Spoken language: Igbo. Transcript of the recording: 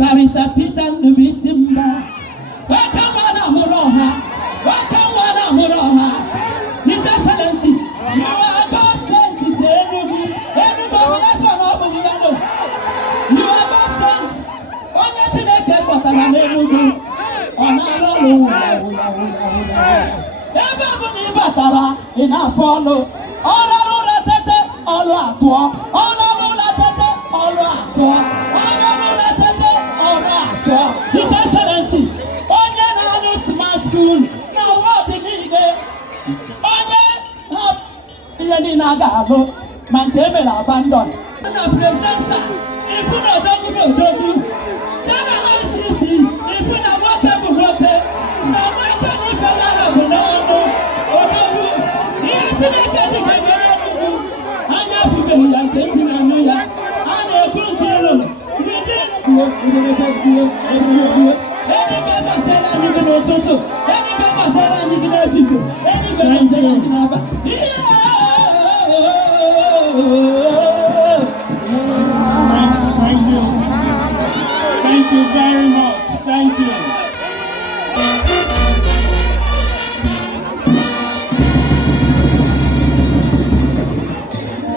Barrister Peter Nubisimba. Welcome Wana Muroha. Welcome Wana Muroha. His Excellency, you are God sent to Telugu. Every population of Uganda. You are God sent. Only to the dead but I'm a Telugu. Everybody batara in a follow. All around tete, all at war. All around tete, all at war. All around tete, all at war. His Excellency, Onye na smart school. Now what the need? Onye not really nagado. Mantebe la abandon. Na presidential. If you don't do. If you don't Any